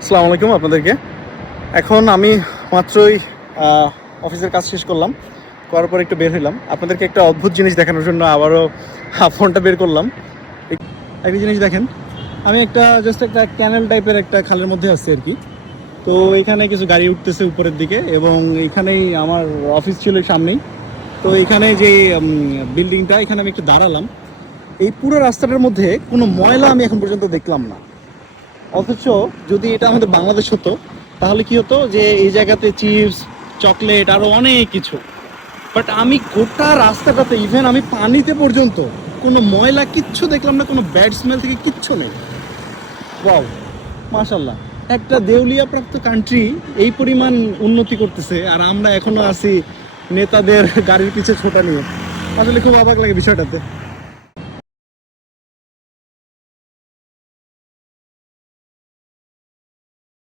আসসালামু আলাইকুম আপনাদেরকে। এখন আমি মাত্রই অফিসের কাজ শেষ করলাম, করার পর একটু বের হইলাম আপনাদেরকে একটা অদ্ভুত জিনিস দেখানোর জন্য। আবারও ফোনটা বের করলাম। একটা জিনিস দেখেন, আমি জাস্ট একটা ক্যানেল টাইপের একটা খালের মধ্যে আসছি আর কি। তো এখানে কিছু গাড়ি উঠতেছে উপরের দিকে, এবং এখানেই আমার অফিস ছিল সামনেই। তো এখানে যে বিল্ডিংটা, এখানে আমি একটু দাঁড়ালাম। এই পুরো রাস্তাটার মধ্যে কোনো ময়লা আমি এখন পর্যন্ত দেখলাম না। অথচ যদি এটা আমাদের বাংলাদেশ হতো, তাহলে কি হতো যে এই জায়গাতে চিপস, চকলেট, আরও অনেক কিছু। বাট আমি গোটা রাস্তাটাতে, ইভেন আমি পানিতে পর্যন্ত কোনো ময়লা কিচ্ছু দেখলাম না, কোনো ব্যাড স্মেল থেকে কিচ্ছু নেই। ওয়াও, মাশাল্লাহ। একটা দেউলিয়া প্রাপ্ত কান্ট্রি এই পরিমাণ উন্নতি করতেছে, আর আমরা এখনো আছি নেতাদের গাড়ির পিছে ছোটা নিয়ে। আসলে খুব অবাক লাগে বিষয়টাতে।